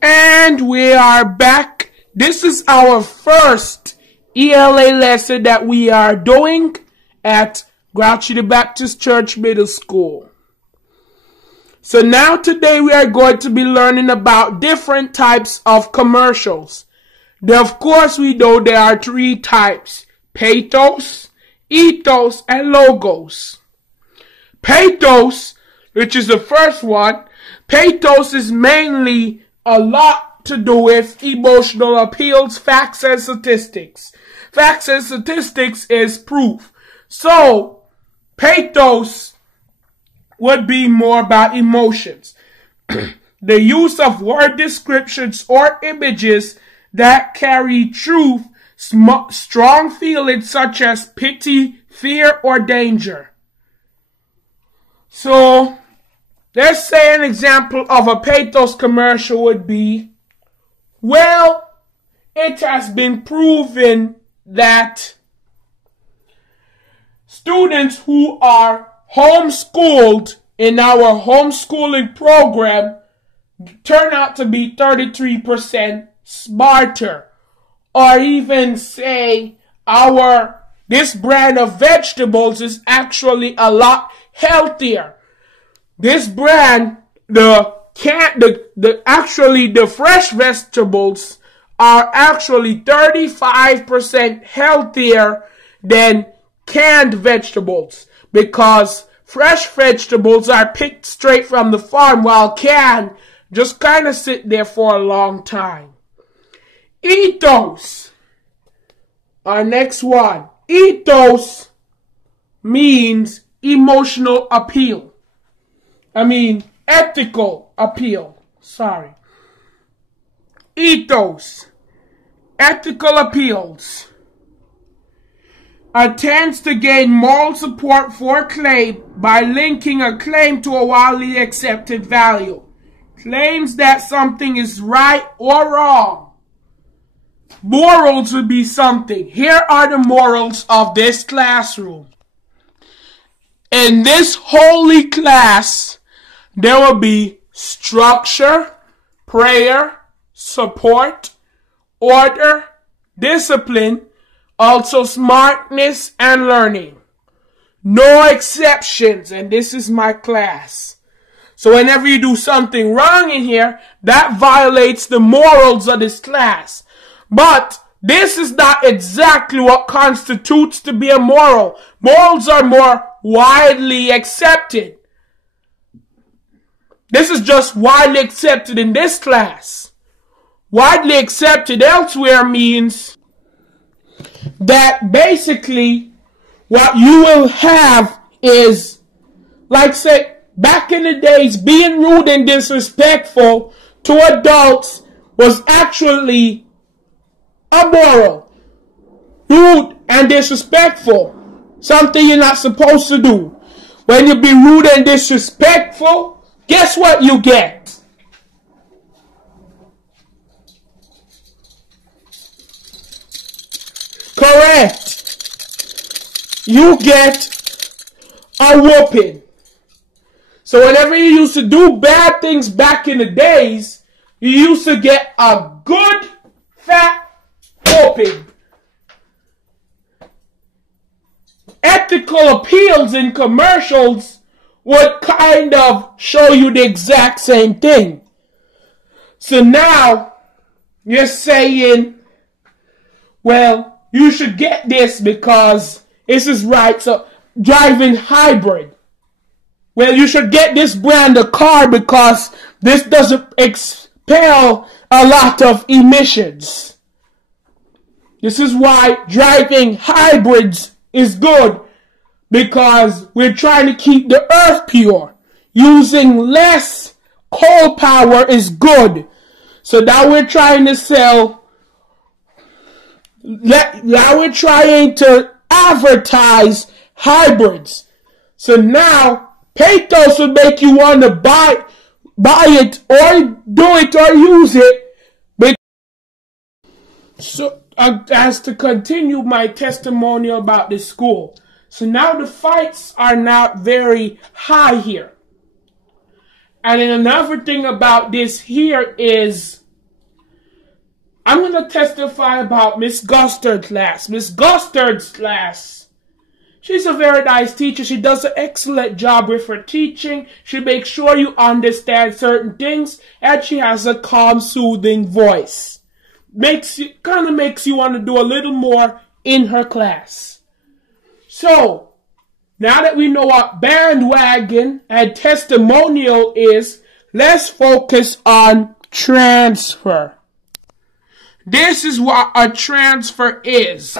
And we are back. This is our first ELA lesson that we are doing at Grouch the Baptist Church Middle School. So now today we are going to be learning about different types of commercials. Of course we know there are three types: pathos, ethos, and logos. Pathos, which is the first one, pathos is mainly a lot to do with emotional appeals, facts, and statistics. Facts and statistics is proof. So, pathos would be more about emotions. The use of word descriptions or images that carry truth, strong feelings such as pity, fear, or danger. So, let's say an example of a pathos commercial would be, well, it has been proven that students who are homeschooled in our homeschooling program turn out to be 33% smarter. Or even say this brand of vegetables is actually a lot healthier. This brand, the fresh vegetables are actually 35% healthier than canned vegetables, because fresh vegetables are picked straight from the farm, while canned just kind of sit there for a long time. Ethos. Our next one. Ethos means emotional appeal. Ethical appeal. Sorry. Ethos. Ethical appeals. Attempts to gain moral support for a claim by linking a claim to a widely accepted value. Claims that something is right or wrong. Morals would be something. Here are the morals of this classroom. In this holy class, there will be structure, prayer, support, order, discipline, also smartness and learning. No exceptions, and this is my class. So whenever you do something wrong in here, that violates the morals of this class. But this is not exactly what constitutes to be a moral. Morals are more widely accepted. This is just widely accepted in this class. Widely accepted elsewhere means that basically what you will have is, like say, back in the days, being rude and disrespectful to adults was actually immoral. Rude and disrespectful. Something you're not supposed to do. When you be rude and disrespectful, guess what you get? Correct. You get a whooping. So whenever you used to do bad things back in the days, you used to get a good fat whooping. Ethical appeals in commercials would kind of show you the exact same thing. So now you're saying, well, you should get this because this is right. So driving hybrid. Well, you should get this brand of car because this doesn't expel a lot of emissions. This is why driving hybrids is good, because we're trying to keep the earth pure. Using less coal power is good. So now we're trying to advertise hybrids. So now pathos will make you want to buy it or do it or use it. So as to continue my testimonial about this school. So now the fights are not very high here. And then another thing about this here is I'm going to testify about Miss Gustard's class. Miss Gustard's class. She's a very nice teacher. She does an excellent job with her teaching. She makes sure you understand certain things. And she has a calm, soothing voice. Kind of makes you want to do a little more in her class. So, now that we know what bandwagon and testimonial is, let's focus on transfer. This is what a transfer is.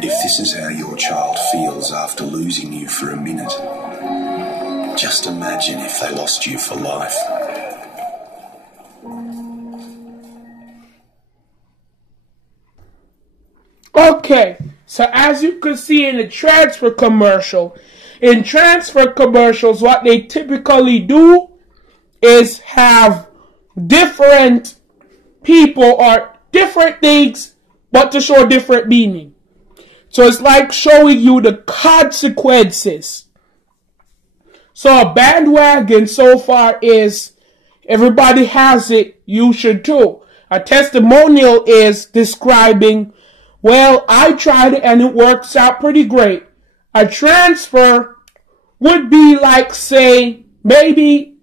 If this is how your child feels after losing you for a minute, just imagine if they lost you for life. Okay, so as you can see in the transfer commercial, in transfer commercials, what they typically do is have different people or different things, but to show different meaning. So it's like showing you the consequences. So a bandwagon so far is everybody has it, you should too. A testimonial is describing, well, I tried it and it works out pretty great. A transfer would be like, say, maybe,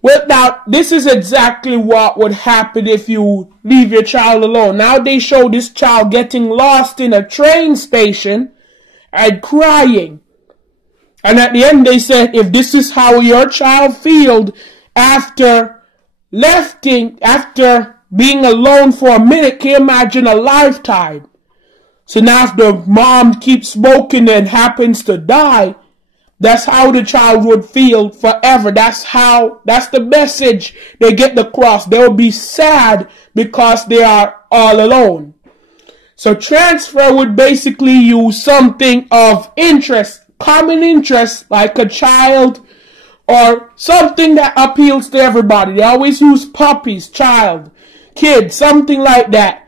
well, now, this is exactly what would happen if you leave your child alone. Now they show this child getting lost in a train station and crying. And at the end they said, if this is how your child feels after being alone for a minute, can you imagine a lifetime? So now if the mom keeps smoking and happens to die, that's how the child would feel forever. That's the message they get across. They'll be sad because they are all alone. So transfer would basically use something of interest, common interest, like a child, or something that appeals to everybody. They always use puppies, child, kids, something like that.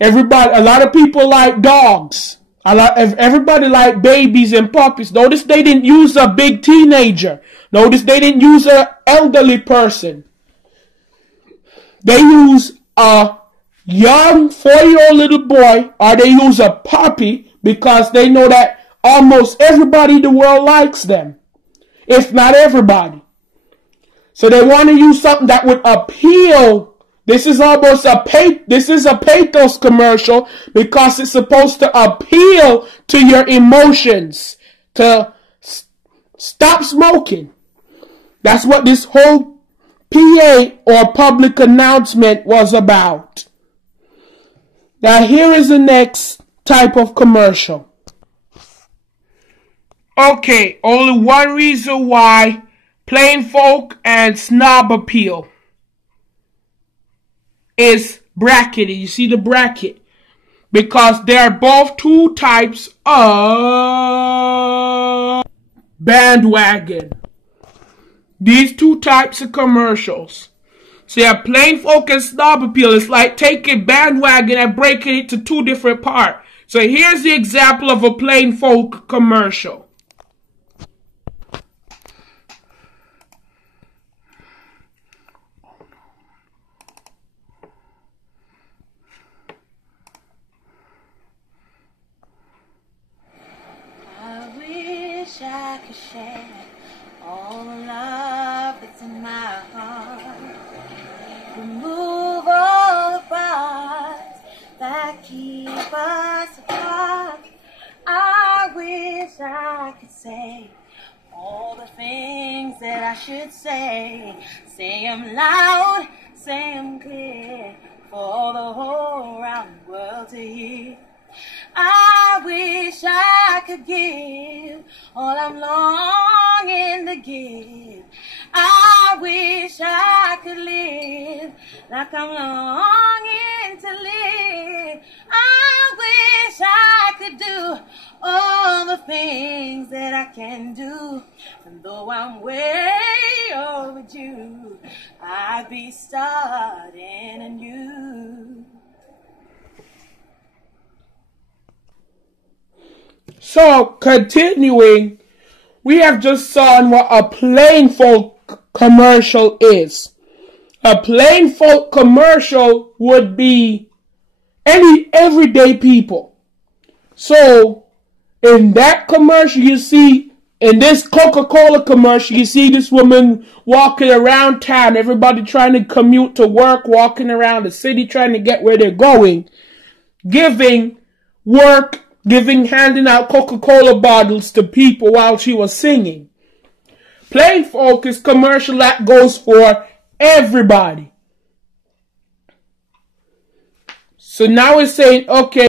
A lot of people like dogs. Everybody like babies and puppies. Notice they didn't use a big teenager. Notice they didn't use an elderly person. They use a young 4-year-old little boy, or they use a puppy because they know that almost everybody in the world likes them, if not everybody. So they want to use something that would appeal. This is almost a pathos commercial because it's supposed to appeal to your emotions, to stop smoking. That's what this whole PA or public announcement was about. Now here is the next type of commercial. Okay, only one reason why plain folk and snob appeal is bracketed. You see the bracket? Because there are both two types of bandwagon. These two types of commercials. So you have plain folk and snob appeal. It's like taking bandwagon and breaking it to two different parts. So here's the example of a plain folk commercial. I could share all the love that's in my heart. Remove all the bonds that keep us apart. I wish I could say all the things that I should say. Say them loud, say them clear, for the whole round world to hear. I wish I could give, all I'm longing to give. I wish I could live like I'm longing to live. I wish I could do all the things that I can do. And though I'm way overdue, I'd be starting anew. So, continuing, we have just seen what a plain folk commercial is. A plain folk commercial would be any everyday people. So, in that commercial, you see, in this Coca-Cola commercial, you see this woman walking around town, everybody trying to commute to work, walking around the city, trying to get where they're going, giving work, handing out Coca-Cola bottles to people while she was singing. Plain folk is commercial that goes for everybody. So now it's saying, okay,